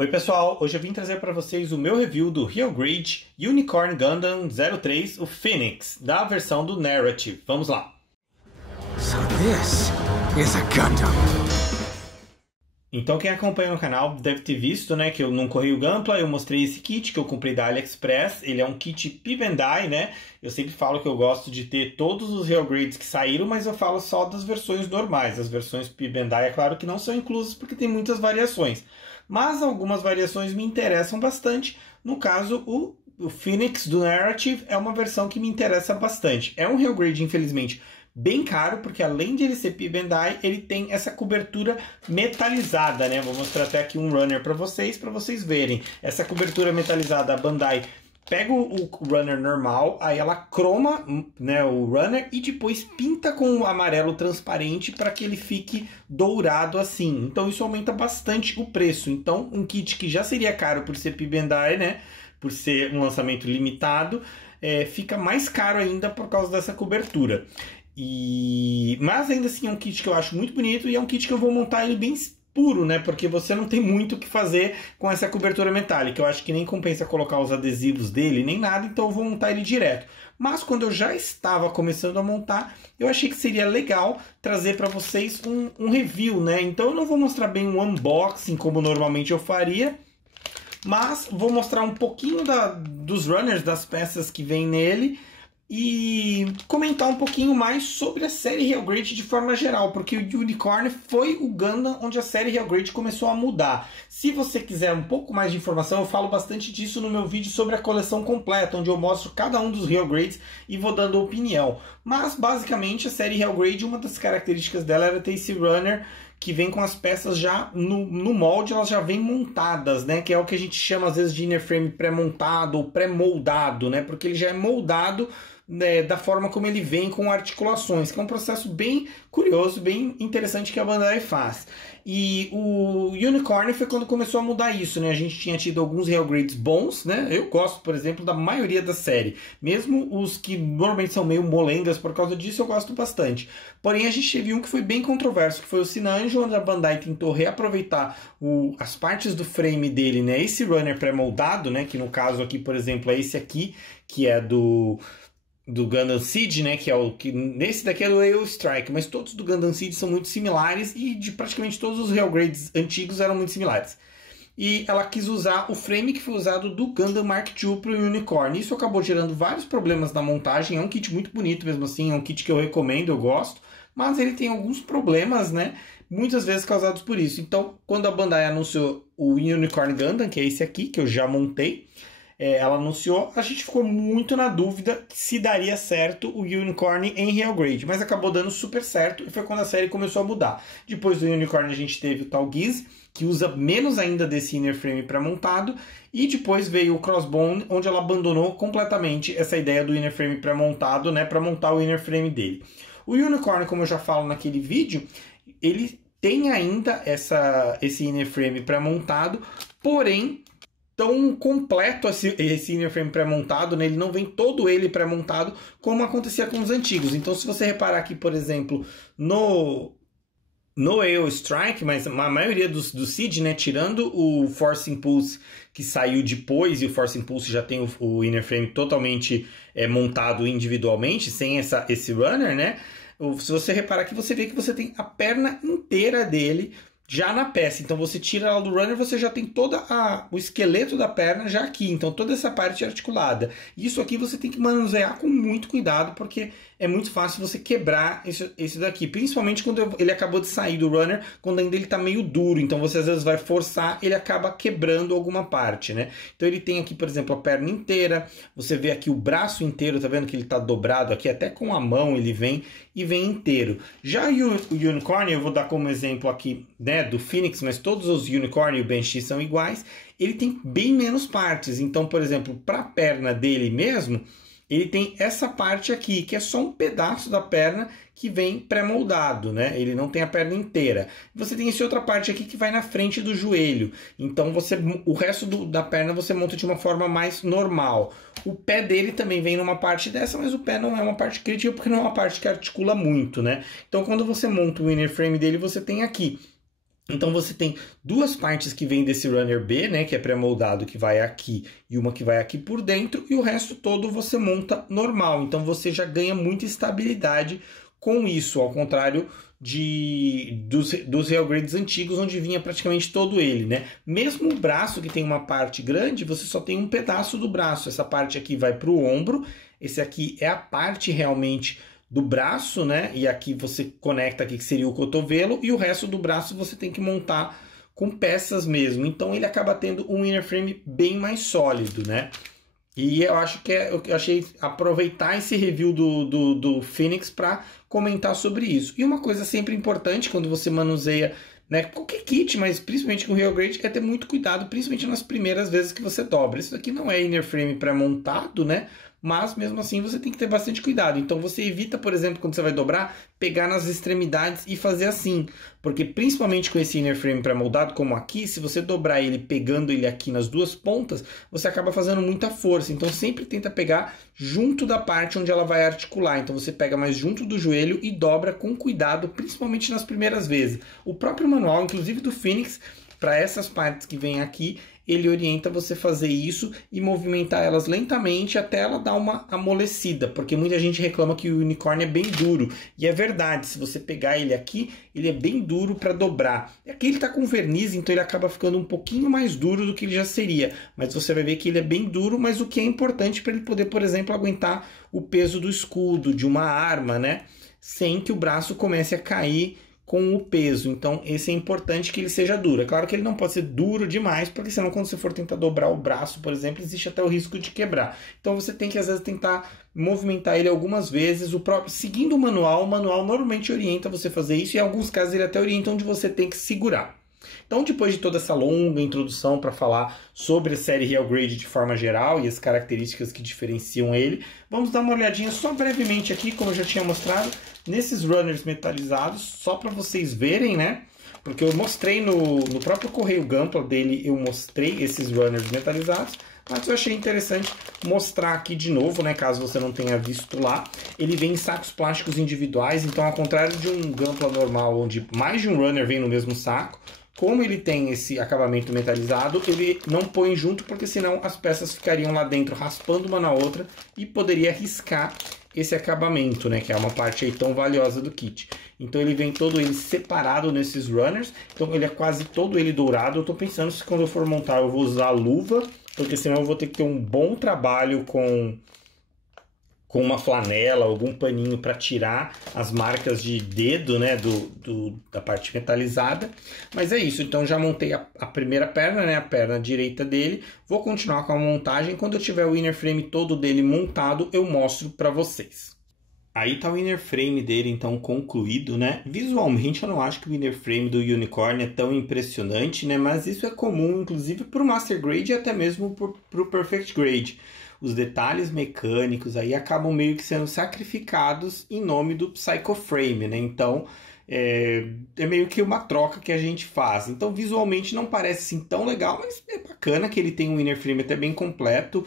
Oi pessoal, hoje eu vim trazer para vocês o meu review do Hyogrid Unicorn Gundam 03, o Phoenix, da versão do Narrative. Vamos lá! So this is a Gundam. Então quem acompanha no canal deve ter visto, né, que eu no Correio Gunpla eu mostrei esse kit que eu comprei da AliExpress. Ele é um kit P-Bandai, né? Eu sempre falo que eu gosto de ter todos os Hyogrids que saíram, mas eu falo só das versões normais. As versões P-Bandai é claro que não são inclusas porque tem muitas variações. Mas algumas variações me interessam bastante. No caso, o Phoenix do Narrative é uma versão que me interessa bastante. É um Hyogrid, infelizmente, bem caro, porque além de ele ser P-Bandai, ele tem essa cobertura metalizada, né? Vou mostrar até aqui um runner para vocês verem. Essa cobertura metalizada, a Bandai pega o runner normal, aí ela croma, né, o runner e depois pinta com o amarelo transparente para que ele fique dourado assim. Então isso aumenta bastante o preço. Então um kit que já seria caro por ser P-Bandai, né, por ser um lançamento limitado, fica mais caro ainda por causa dessa cobertura. Mas ainda assim é um kit que eu acho muito bonito e é um kit que eu vou montar ele bem puro, né? Porque você não tem muito o que fazer com essa cobertura metálica. Eu acho que nem compensa colocar os adesivos dele, nem nada, então eu vou montar ele direto. Mas quando eu já estava começando a montar, eu achei que seria legal trazer para vocês um review, né? Então eu não vou mostrar bem um unboxing como normalmente eu faria, mas vou mostrar um pouquinho dos runners, das peças que vem nele, e comentar um pouquinho mais sobre a série Hyogrid de forma geral, porque o Unicorn foi o Gundam onde a série Hyogrid começou a mudar. Se você quiser um pouco mais de informação, eu falo bastante disso no meu vídeo sobre a coleção completa, onde eu mostro cada um dos Hyogrids e vou dando opinião. Mas basicamente a série Hyogrid, uma das características dela era ter esse runner que vem com as peças já no molde, elas já vêm montadas, né? Que é o que a gente chama às vezes de inner frame pré-montado ou pré-moldado, né? Porque ele já é moldado, né, da forma como ele vem com articulações, que é um processo bem curioso, bem interessante que a Bandai faz. E o Unicorn foi quando começou a mudar isso, né? A gente tinha tido alguns Hyogrids bons, né? Eu gosto, por exemplo, da maioria da série. Mesmo os que normalmente são meio molengas por causa disso, eu gosto bastante. Porém, a gente teve um que foi bem controverso, que foi o Sinanjo, onde a Bandai tentou reaproveitar as partes do frame dele, né? Esse runner pré-moldado, né? Que no caso aqui, por exemplo, é esse aqui, que é do Gundam Seed, né, que é o que nesse daqui é do AO Strike, mas todos do Gundam Seed são muito similares e de praticamente todos os Hyogrids antigos eram muito similares. E ela quis usar o frame que foi usado do Gundam Mark II para o Unicorn. Isso acabou gerando vários problemas na montagem. É um kit muito bonito mesmo assim, é um kit que eu recomendo, eu gosto, mas ele tem alguns problemas, né, muitas vezes causados por isso. Então, quando a Bandai anunciou o Unicorn Gundam, que é esse aqui, que eu já montei, ela anunciou, a gente ficou muito na dúvida se daria certo o Unicorn em Hyogrid, mas acabou dando super certo e foi quando a série começou a mudar. Depois do Unicorn a gente teve o Tal Giz, que usa menos ainda desse inner frame pré-montado, e depois veio o Crossbone, onde ela abandonou completamente essa ideia do inner frame pré-montado, né, para montar o inner frame dele. O Unicorn, como eu já falo naquele vídeo, ele tem ainda esse inner frame pré-montado, porém tão completo esse inner frame pré-montado, né? Ele não vem todo ele pré-montado como acontecia com os antigos. Então, se você reparar aqui, por exemplo, no AO Strike, mas a maioria dos Seed, né? Tirando o Force Impulse que saiu depois, e o Force Impulse já tem o inner frame totalmente montado individualmente, sem esse runner, né? Se você reparar aqui, você vê que você tem a perna inteira dele já na peça. Então você tira ela do runner, você já tem todo o esqueleto da perna já aqui. Então toda essa parte articulada. Isso aqui você tem que manusear com muito cuidado, porque é muito fácil você quebrar esse daqui. Principalmente quando ele acabou de sair do runner, quando ainda ele está meio duro. Então você às vezes vai forçar, ele acaba quebrando alguma parte, né? Então ele tem aqui, por exemplo, a perna inteira. Você vê aqui o braço inteiro, tá vendo que ele está dobrado aqui? Até com a mão ele vem e vem inteiro. Já o Unicorn, eu vou dar como exemplo aqui, né, do Phoenix, mas todos os Unicorn e o Banshee são iguais, ele tem bem menos partes. Então, por exemplo, para a perna dele mesmo, ele tem essa parte aqui, que é só um pedaço da perna que vem pré-moldado, né? Ele não tem a perna inteira. Você tem essa outra parte aqui que vai na frente do joelho. Então, o resto da perna você monta de uma forma mais normal. O pé dele também vem numa parte dessa, mas o pé não é uma parte crítica, porque não é uma parte que articula muito, né? Então, quando você monta o inner frame dele, você tem aqui Então você tem duas partes que vêm desse runner B, né, que é pré-moldado, que vai aqui, e uma que vai aqui por dentro, e o resto todo você monta normal. Então você já ganha muita estabilidade com isso, ao contrário dos railgrades antigos, onde vinha praticamente todo ele, né? Mesmo o braço, que tem uma parte grande, você só tem um pedaço do braço. Essa parte aqui vai para o ombro, esse aqui é a parte realmente do braço, né? E aqui você conecta aqui que seria o cotovelo, e o resto do braço você tem que montar com peças mesmo. Então ele acaba tendo um inner frame bem mais sólido, né? E eu acho que eu achei aproveitar esse review do Phoenix para comentar sobre isso. E uma coisa sempre importante quando você manuseia, né, qualquer kit, mas principalmente com o railgrade, é ter muito cuidado, principalmente nas primeiras vezes que você dobra. Isso aqui não é inner frame pré-montado, né? Mas mesmo assim você tem que ter bastante cuidado. Então você evita, por exemplo, quando você vai dobrar, pegar nas extremidades e fazer assim. Porque principalmente com esse inner frame pré-moldado, como aqui, se você dobrar ele pegando ele aqui nas duas pontas, você acaba fazendo muita força. Então sempre tenta pegar junto da parte onde ela vai articular. Então você pega mais junto do joelho e dobra com cuidado, principalmente nas primeiras vezes. O próprio manual, inclusive do Phoenix, para essas partes que vem aqui, ele orienta você fazer isso e movimentar elas lentamente até ela dar uma amolecida, porque muita gente reclama que o Unicorn é bem duro, e é verdade, se você pegar ele aqui, ele é bem duro para dobrar. Aqui ele está com verniz, então ele acaba ficando um pouquinho mais duro do que ele já seria, mas você vai ver que ele é bem duro, mas o que é importante para ele poder, por exemplo, aguentar o peso do escudo, de uma arma, né? Sem que o braço comece a cair com o peso. Então esse é importante que ele seja duro. É claro que ele não pode ser duro demais, porque senão quando você for tentar dobrar o braço, por exemplo, existe até o risco de quebrar. Então você tem que às vezes tentar movimentar ele algumas vezes, seguindo o manual normalmente orienta você a fazer isso, e em alguns casos ele até orienta onde você tem que segurar. Então, depois de toda essa longa introdução para falar sobre a série Railgrade de forma geral e as características que diferenciam ele, vamos dar uma olhadinha só brevemente aqui, como eu já tinha mostrado, nesses runners metalizados, só para vocês verem, né? Porque eu mostrei no próprio correio Gunpla dele, eu mostrei esses runners metalizados, mas eu achei interessante mostrar aqui de novo, né, caso você não tenha visto lá. Ele vem em sacos plásticos individuais, então ao contrário de um Gunpla normal, onde mais de um runner vem no mesmo saco, como ele tem esse acabamento metalizado, ele não põe junto, porque senão as peças ficariam lá dentro raspando uma na outra e poderia riscar esse acabamento, né, que é uma parte aí tão valiosa do kit. Então ele vem todo ele separado nesses runners, então ele é quase todo ele dourado. Eu tô pensando se quando eu for montar eu vou usar luva, porque senão eu vou ter que ter um bom trabalho com uma flanela, algum paninho para tirar as marcas de dedo, né, da parte metalizada. Mas é isso, então já montei a primeira perna, né, a perna direita dele. Vou continuar com a montagem. Quando eu tiver o inner frame todo dele montado, eu mostro para vocês. Aí tá o inner frame dele, então, concluído, né? Visualmente eu não acho que o inner frame do Unicorn é tão impressionante, né? Mas isso é comum, inclusive, para o Master Grade e até mesmo para o Perfect Grade. Os detalhes mecânicos aí acabam meio que sendo sacrificados em nome do Psycho Frame, né? Então, é meio que uma troca que a gente faz. Então, visualmente não parece assim tão legal, mas é bacana que ele tem um inner frame até bem completo,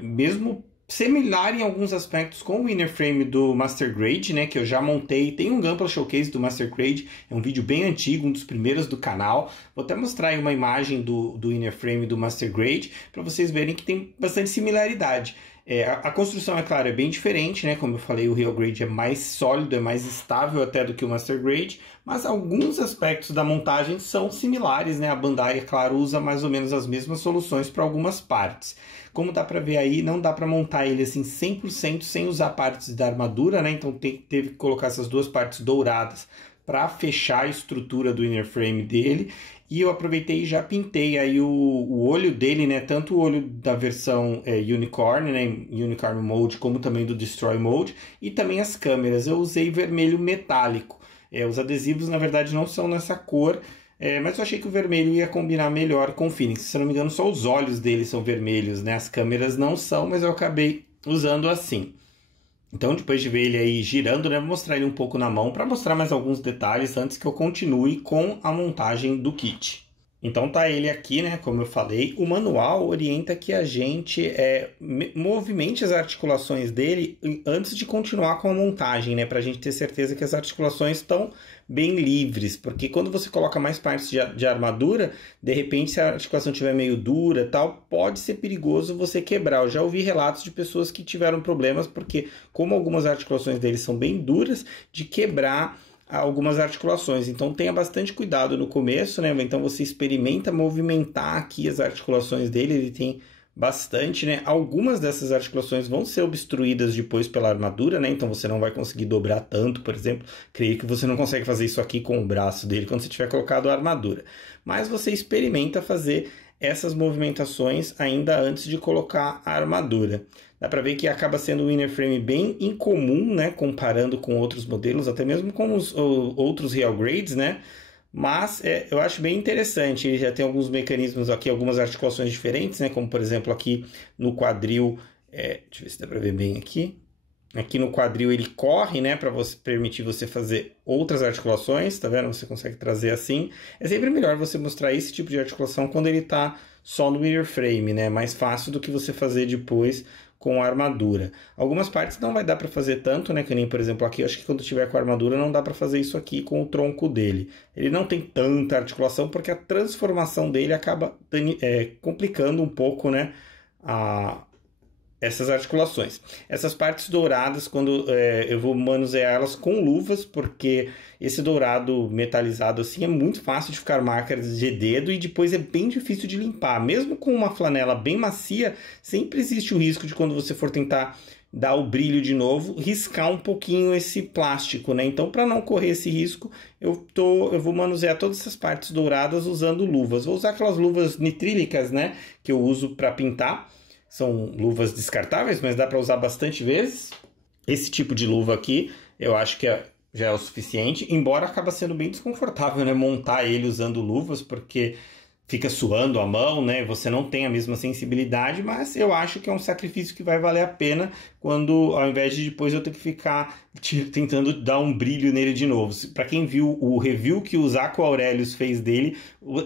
mesmo similar em alguns aspectos com o inner frame do Master Grade, né, que eu já montei. Tem um Gunpla Showcase do Master Grade, é um vídeo bem antigo, um dos primeiros do canal. Vou até mostrar aí uma imagem do inner frame do Master Grade, para vocês verem que tem bastante similaridade. A construção, é claro, é bem diferente, né? Como eu falei, o Railgrade é mais sólido, é mais estável até do que o Master Grade, mas alguns aspectos da montagem são similares, né? A Bandai, é claro, usa mais ou menos as mesmas soluções para algumas partes. Como dá para ver aí, não dá para montar ele assim 100% sem usar partes da armadura, né? Então teve que colocar essas duas partes douradas para fechar a estrutura do inner frame dele. E eu aproveitei e já pintei aí o olho dele, né? Tanto o olho da versão Unicorn, né? Unicorn Mode, como também do Destroy Mode. E também as câmeras. Eu usei vermelho metálico. Os adesivos, na verdade, não são nessa cor. Mas eu achei que o vermelho ia combinar melhor com o Phoenix. Se eu não me engano, só os olhos dele são vermelhos, né? As câmeras não são, mas eu acabei usando assim. Então, depois de ver ele aí girando, né, vou mostrar ele um pouco na mão para mostrar mais alguns detalhes antes que eu continue com a montagem do kit. Então tá ele aqui, né, como eu falei, o manual orienta que a gente movimente as articulações dele antes de continuar com a montagem, né, pra gente ter certeza que as articulações estão bem livres, porque quando você coloca mais partes de armadura, de repente se a articulação estiver meio dura tal, pode ser perigoso você quebrar. Eu já ouvi relatos de pessoas que tiveram problemas, porque como algumas articulações deles são bem duras, de quebrar algumas articulações, então tenha bastante cuidado no começo, né? Então você experimenta movimentar aqui as articulações dele, ele tem bastante, né? Algumas dessas articulações vão ser obstruídas depois pela armadura, né? Então você não vai conseguir dobrar tanto, por exemplo. Creio que você não consegue fazer isso aqui com o braço dele quando você tiver colocado a armadura. Mas você experimenta fazer essas movimentações ainda antes de colocar a armadura. Dá para ver que acaba sendo um inner frame bem incomum, né? Comparando com outros modelos, até mesmo com os outros real grades, né? Mas eu acho bem interessante. Ele já tem alguns mecanismos aqui, algumas articulações diferentes, né? Como por exemplo aqui no quadril, deixa eu ver se dá para ver bem aqui. Aqui no quadril ele corre, né, para permitir você fazer outras articulações, tá vendo? Você consegue trazer assim. É sempre melhor você mostrar esse tipo de articulação quando ele tá só no inner frame, né? Mais fácil do que você fazer depois com a armadura. Algumas partes não vai dar para fazer tanto, né? Que nem, por exemplo, aqui, eu acho que quando tiver com a armadura não dá para fazer isso aqui com o tronco dele. Ele não tem tanta articulação porque a transformação dele acaba complicando um pouco, né? Essas articulações. Essas partes douradas, quando eu vou manusear elas com luvas, porque esse dourado metalizado assim é muito fácil de ficar marcas de dedo e depois é bem difícil de limpar. Mesmo com uma flanela bem macia, sempre existe o risco de quando você for tentar dar o brilho de novo, riscar um pouquinho esse plástico, né? Então, para não correr esse risco, eu vou manusear todas essas partes douradas usando luvas. Vou usar aquelas luvas nitrílicas, né? Que eu uso para pintar. São luvas descartáveis, mas dá para usar bastante vezes. Esse tipo de luva aqui, eu acho que já é o suficiente, embora acaba sendo bem desconfortável, né? Montar ele usando luvas, porque fica suando a mão, né? Você não tem a mesma sensibilidade, mas eu acho que é um sacrifício que vai valer a pena quando, ao invés de depois eu ter que ficar tentando dar um brilho nele de novo. Para quem viu o review que o Zaco Aurelius fez dele,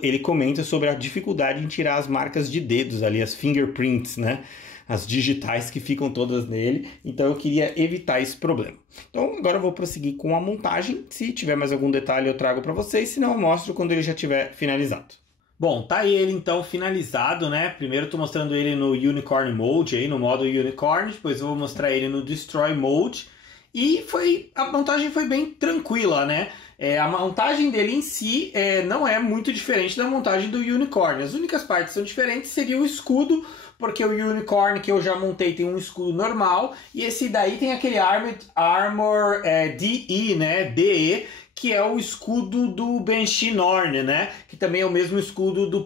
ele comenta sobre a dificuldade em tirar as marcas de dedos ali, as fingerprints, né? As digitais que ficam todas nele, então eu queria evitar esse problema. Então agora eu vou prosseguir com a montagem, se tiver mais algum detalhe eu trago para vocês, senão eu mostro quando ele já estiver finalizado. Bom, tá aí ele então finalizado, né? Primeiro eu tô mostrando ele no Unicorn Mode, aí no modo Unicorn, depois eu vou mostrar ele no Destroy Mode. E a montagem foi bem tranquila, né? A montagem dele em si não é muito diferente da montagem do Unicorn. As únicas partes que são diferentes seria o escudo, porque o Unicorn que eu já montei tem um escudo normal, e esse daí tem aquele Armor DE, né? DE, que é o escudo do Banshee Norn, né? Que também é o mesmo escudo do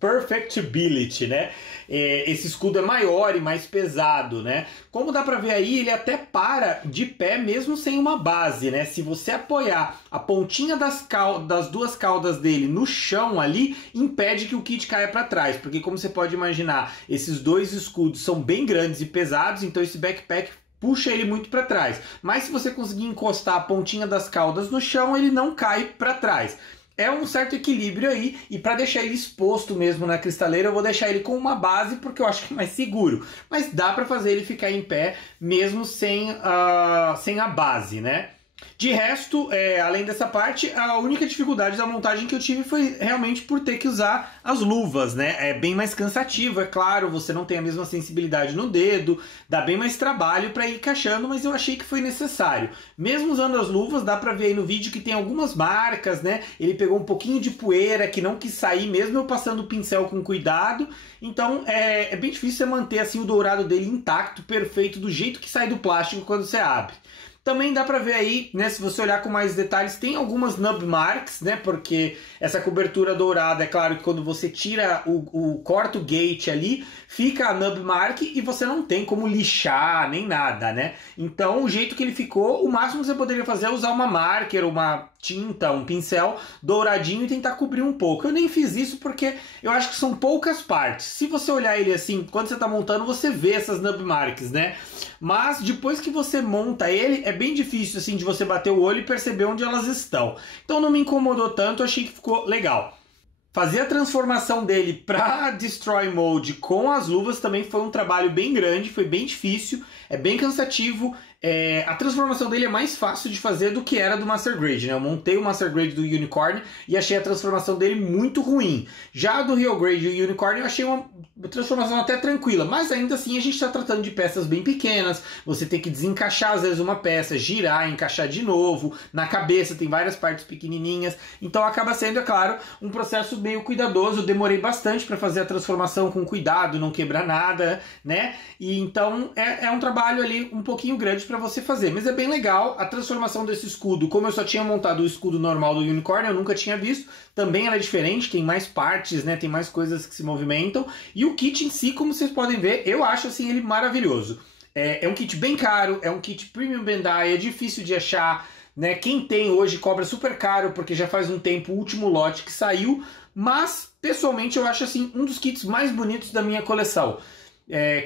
Perfectibility, né? Esse escudo é maior e mais pesado, né? Como dá pra ver aí, ele até para de pé mesmo sem uma base, né? Se você apoiar a pontinha das duas caudas dele no chão ali, impede que o kit caia para trás, porque como você pode imaginar, esses dois escudos são bem grandes e pesados, então esse backpack puxa ele muito para trás. Mas se você conseguir encostar a pontinha das caudas no chão, ele não cai para trás. É um certo equilíbrio aí, e para deixar ele exposto mesmo na cristaleira, eu vou deixar ele com uma base, porque eu acho que é mais seguro. Mas dá para fazer ele ficar em pé, mesmo sem a base, né? De resto, além dessa parte, a única dificuldade da montagem que eu tive foi realmente por ter que usar as luvas, né? É bem mais cansativo, é claro, você não tem a mesma sensibilidade no dedo, dá bem mais trabalho para ir encaixando, mas eu achei que foi necessário. Mesmo usando as luvas, dá para ver aí no vídeo que tem algumas marcas, né? Ele pegou um pouquinho de poeira que não quis sair, mesmo eu passando o pincel com cuidado. Então é bem difícil você manter assim o dourado dele intacto, perfeito, do jeito que sai do plástico quando você abre. Também dá para ver aí, né, se você olhar com mais detalhes, tem algumas nub marks, né, porque essa cobertura dourada, é claro que quando você tira corta o gate ali, fica a nub mark e você não tem como lixar nem nada, né? Então o jeito que ele ficou, o máximo que você poderia fazer é usar uma marker, uma tinta, um pincel douradinho e tentar cobrir um pouco. Eu nem fiz isso porque eu acho que são poucas partes. Se você olhar ele assim, quando você está montando, você vê essas nub marks, né? Mas depois que você monta ele, é bem difícil assim de você bater o olho e perceber onde elas estão. Então não me incomodou tanto, achei que ficou legal. Fazer a transformação dele para Destroy Mode com as luvas também foi um trabalho bem grande, foi bem difícil, é bem cansativo. A transformação dele é mais fácil de fazer do que era do Master Grade, né? Eu montei o Master Grade do Unicorn e achei a transformação dele muito ruim. Já do Real Grade e o Unicorn eu achei uma transformação até tranquila, mas ainda assim a gente está tratando de peças bem pequenas, você tem que desencaixar às vezes uma peça, girar, encaixar de novo, na cabeça tem várias partes pequenininhas, então acaba sendo, é claro, um processo meio cuidadoso. Eu demorei bastante para fazer a transformação com cuidado, não quebrar nada, né? E então é um trabalho ali um pouquinho grande para você fazer, mas é bem legal. A transformação desse escudo, como eu só tinha montado o escudo normal do Unicorn, eu nunca tinha visto, também ela é diferente, tem mais partes, né? Tem mais coisas que se movimentam, e o kit em si, como vocês podem ver, eu acho assim ele maravilhoso. É um kit bem caro, é um kit Premium Bandai, é difícil de achar, né? Quem tem hoje cobra super caro, porque já faz um tempo o último lote que saiu, mas pessoalmente eu acho assim um dos kits mais bonitos da minha coleção.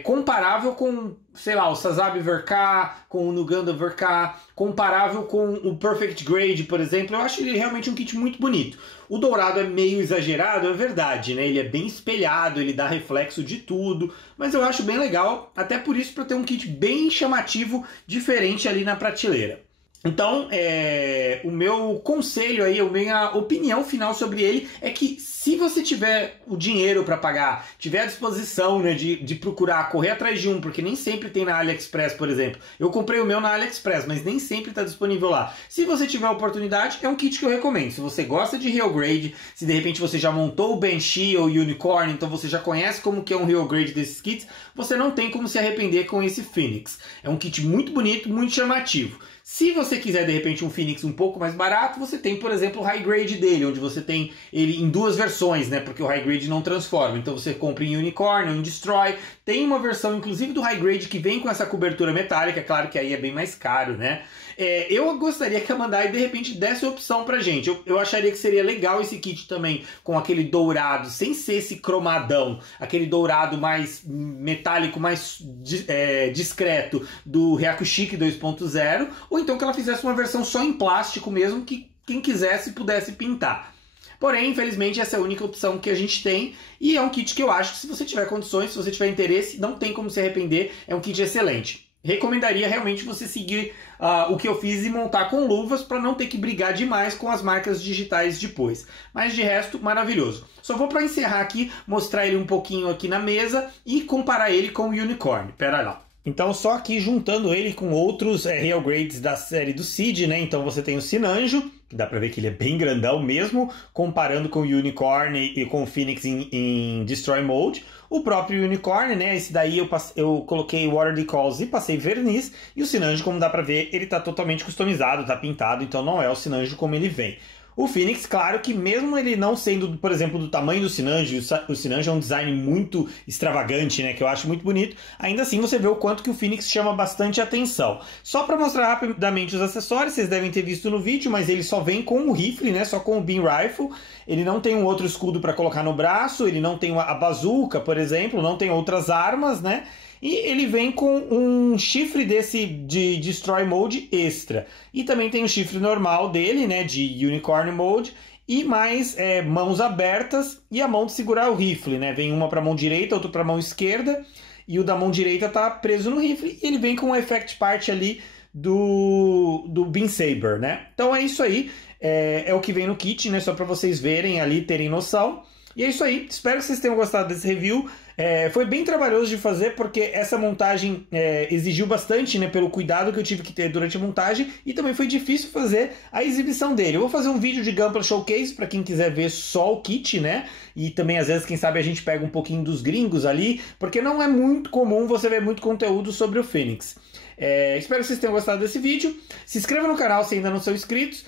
Comparável com, sei lá, o Sazabi Verka, com o Nuganda Verka, comparável com o Perfect Grade, por exemplo. Eu acho ele realmente um kit muito bonito. O dourado é meio exagerado, é verdade, né? Ele é bem espelhado, ele dá reflexo de tudo, mas eu acho bem legal, até por isso, para ter um kit bem chamativo, diferente ali na prateleira. Então, o meu conselho aí, a minha opinião final sobre ele é que se você tiver o dinheiro para pagar, tiver a disposição, né, de procurar, correr atrás de um, porque nem sempre tem na AliExpress, por exemplo. Eu comprei o meu na AliExpress, mas nem sempre está disponível lá. Se você tiver a oportunidade, é um kit que eu recomendo. Se você gosta de Real Grade, se de repente você já montou o Banshee ou o Unicorn, então você já conhece como que é um Real Grade desses kits, você não tem como se arrepender com esse Phoenix. É um kit muito bonito, muito chamativo. Se você quiser, de repente, um Phoenix um pouco mais barato, você tem, por exemplo, o High Grade dele, onde você tem ele em duas versões, né? Porque o High Grade não transforma. Então você compra em Unicorn ou em Destroy. Tem uma versão, inclusive, do High Grade que vem com essa cobertura metálica. Claro que aí é bem mais caro, né? Eu gostaria que a Bandai, de repente, desse a opção pra gente. Eu acharia que seria legal esse kit também, com aquele dourado, sem ser esse cromadão, aquele dourado mais metálico, mais discreto do Hyakushiki 2.0, ou então que ela fizesse uma versão só em plástico mesmo, que quem quisesse pudesse pintar. Porém, infelizmente, essa é a única opção que a gente tem, e é um kit que eu acho que, se você tiver condições, se você tiver interesse, não tem como se arrepender, é um kit excelente. Recomendaria realmente você seguir o que eu fiz e montar com luvas para não ter que brigar demais com as marcas digitais depois. Mas de resto, maravilhoso. Só vou para encerrar aqui, mostrar ele um pouquinho aqui na mesa e comparar ele com o Unicorn. Pera lá. Então, só aqui juntando ele com outros Real Grades da série do Cid, né? Então você tem o Sinanjo, que dá pra ver que ele é bem grandão mesmo, comparando com o Unicorn e com o Phoenix em Destroy Mode. O próprio Unicorn, né? Esse daí eu coloquei Water Decals e passei verniz. E o Sinanjo, como dá pra ver, ele tá totalmente customizado, tá pintado, então não é o Sinanjo como ele vem. O Phoenix, claro que mesmo ele não sendo, por exemplo, do tamanho do Sinanjo, o Sinanjo é um design muito extravagante, né, que eu acho muito bonito, ainda assim você vê o quanto que o Phoenix chama bastante atenção. Só para mostrar rapidamente os acessórios, vocês devem ter visto no vídeo, mas ele só vem com o rifle, né, só com o Beam Rifle. Ele não tem um outro escudo para colocar no braço, ele não tem a bazuca, por exemplo, não tem outras armas, né? E ele vem com um chifre desse de Destroy Mode extra. E também tem o chifre normal dele, né, de Unicorn Mode. E mais mãos abertas e a mão de segurar o rifle, né? Vem uma para a mão direita, outra para a mão esquerda. E o da mão direita tá preso no rifle. E ele vem com o effect part ali do Beam Saber, né? Então é isso aí. É o que vem no kit, né? Só para vocês verem ali, terem noção. E é isso aí, espero que vocês tenham gostado desse review. Foi bem trabalhoso de fazer, porque essa montagem exigiu bastante, né, pelo cuidado que eu tive que ter durante a montagem, e também foi difícil fazer a exibição dele. Eu vou fazer um vídeo de Gunpla Showcase para quem quiser ver só o kit, né, e também às vezes, quem sabe, a gente pega um pouquinho dos gringos ali, porque não é muito comum você ver muito conteúdo sobre o Phoenix. Espero que vocês tenham gostado desse vídeo. Se inscreva no canal se ainda não são inscritos.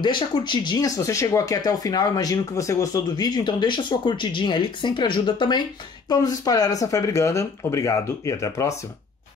Deixa a curtidinha, se você chegou aqui até o final, imagino que você gostou do vídeo, então deixa a sua curtidinha ali, que sempre ajuda também. Vamos espalhar essa febre Gundam. Obrigado e até a próxima.